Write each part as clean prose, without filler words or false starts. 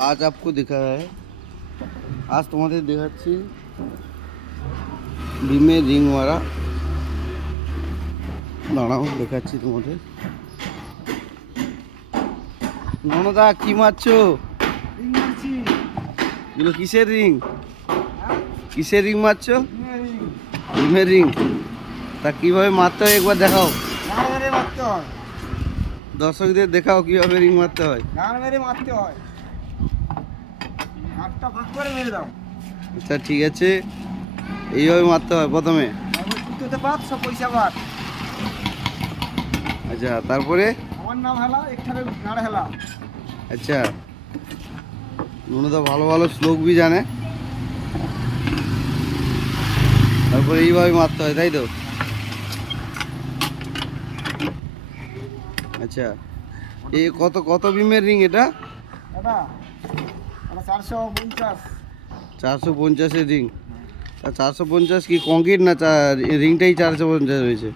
आज आपको दिखा है, आज तुम्हारे देखाচ্ছি ডিমে রিং মারা। দাঁড়াও দেখাচ্ছি তোমাদের। ননদা কি মারছো? এগুলো কিসের রিং? কিসের রিং মারছো? ডিমের রিং। তা কিভাবে মারতে হয় একবার দেখাও, দর্শকদের দেখাও কিভাবে রিং মারতে হয়। আচ্ছা ঠিক আছে, এইভাবে মারতে হয় প্রথমে। আচ্ছা তারপরে? আচ্ছা ননদা ভালো ভালো শ্লোক বি জানে। তারপরে এইভাবে মারতে হয় তাই তো? আচ্ছা এই কত কত বিমের রিং এটা? 450-এর রিং। 450 কি কংক্রিট না রিংটাই 450 হয়েছে?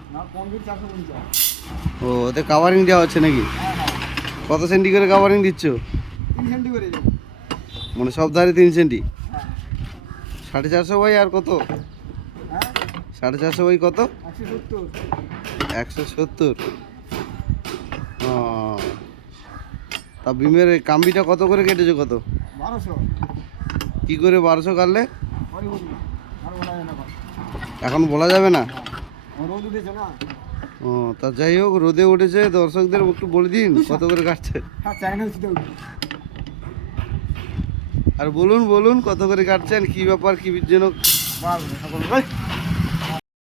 ও ওতে কাভারিং দেওয়া হচ্ছে নাকি? কত সেন্টি করে কাভারিং দিচ্ছ? 3 সেন্টি করে। মানে সব ধারে 3 সেন্টি? 450 বাই আর কত? 450 বাই কত? 170। ও তা বিমের কাম্বিটা কত করে কেটেছো? কত? 1200। কি করে 1200 কাটলে? এখন বলা যাবে না। রোদ উঠেছে না। ও তা যাই হোক, রোদে উঠেছে, দর্শকদের একটু বলে দিন কত করে কাটছে। আর বলুন বলুন কত করে কাটছেন, কি ব্যাপার, কি জন্য?